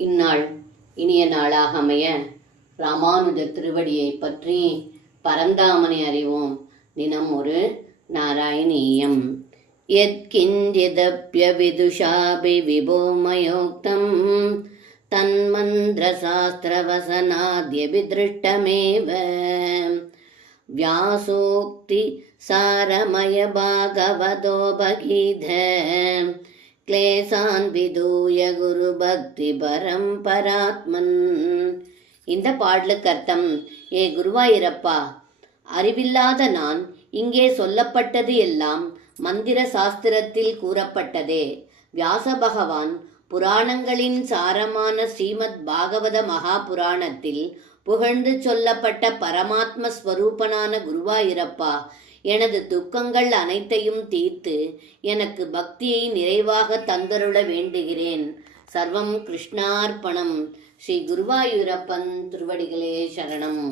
இந்நாள் இனிய நாளாக அமைய ராமானுஜ திருவடியை பற்றி பரந்தாமனை அறிவோம். தினம் ஒரு நாராயணீயம். யத்கிஞ்சிதப்ய விதுஷாபி விபோமயோக்தம் தன்மந்திர சாஸ்திரவசனாத்ய விதிருஷ்டமேவ வியாசோக்தி சாரமய பாகவதோபகீத கிளேசான் விதூய குரு பக்தி பரம்பராத்மன். இந்த பாடலுக்கு அர்த்தம்: ஏ குருவாயிரப்பா, அறிவில்லாத நான் இங்கே சொல்லப்பட்டது எல்லாம் மந்திர சாஸ்திரத்தில் கூறப்பட்டதே. வியாச பகவான் புராணங்களின் சாரமான ஸ்ரீமத் பாகவத மகா புராணத்தில் புகழ்ந்து சொல்லப்பட்ட பரமாத்ம ஸ்வரூபனான குருவாயிரப்பா, எனது துக்கங்கள் அனைத்தையும் தீர்த்து எனக்கு பக்தியை நிறைவாக தந்தருள வேண்டுகிறேன். சர்வம் கிருஷ்ணார்ப்பணம். ஸ்ரீ குருவாயூரப்பன் திருவடிகளே சரணம்.